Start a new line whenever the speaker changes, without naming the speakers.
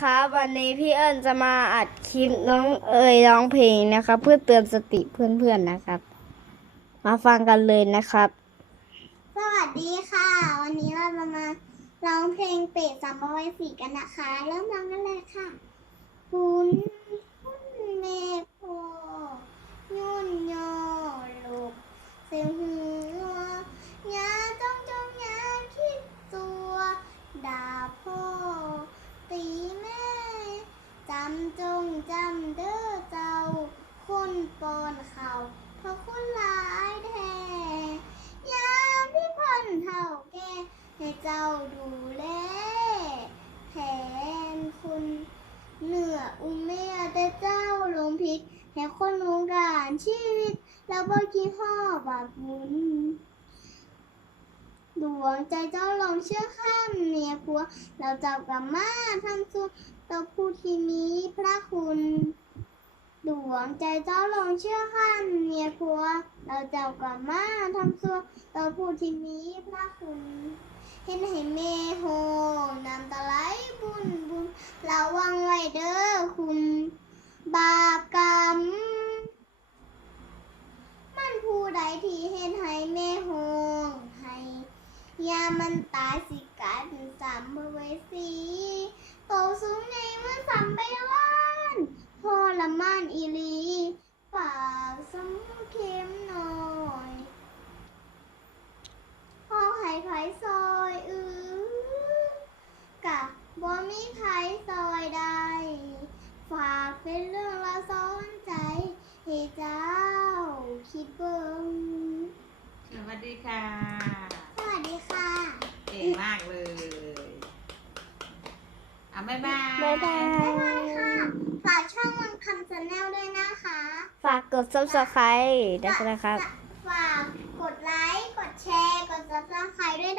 ครับวันนี้พี่เอิญจะมาอัดคลิปน้องเอ๋ยร้องเพลงนะครับ เพื่อเตือนสติเพื่อนๆนะครับ มาฟังกันเลยนะครับ
สวัสดีค่ะ วันนี้เราจะมาร้องเพลงเปรตสามร้อยสี่กันนะคะ เริ่มร้องกันเลยค่ะคุณคุณแม่พ่อยุ่นยอลูกเสียงหัวยาจ้องจ้องยาคิดตัวด่าพ่อ ตีแม่ จำจงจำเด้อเจ้า คนปอนเขาเพราะคุณหลายแท้ ยามที่เพ่นเท่าแก่ให้ เจ้าดูแลแทนคุณเหนืออุ้มเมียแต่เจ้าลงผิดให้คนวงการชีวิต แล้วบ่คิดพ่อบาปบุญดวงใจเจ้าลองเชื่อข้ามเมียผัว เราเจ้ากลับมาทำสุดต่อผู้ที่มีพระคุณดวงใจเจ้าลองเชื่อข้ามเมียผัว เราเจ้ากลับมาทำสัวต่อผู้ที่มีพระคุณเห็นแหน้ำตาไหลบุญบุญระ วังไว้เด้อคุณบาปกรรม มันผู้ใดที่เห็นให้แม่หงให้ยามันตายสิกลายเป็นสามภเวสีโตสูงในเมื่อสามใบล้านพอละมานอีลีปากสมเข็มหน่อยพอไข่ไข่ซอยอือกะบ่มีไข่ซอยใด ฝากเป็นเรื่องละซ้อนใจ ให้ เจ้า คิดเบิ่ง
สวัสดีค่ะ
สวัสดีค่ะ
เก่งมากเลยอะบ๊ายบาย
บ๊ายบาย
บ๊ายบายค่ะ ฝากช่องมันคำชาแนลด้วยนะคะ
ฝากกด subscribe ด้วยนะครับ
ฝากกดไลค์ กดแชร์ กด subscribe ด้วย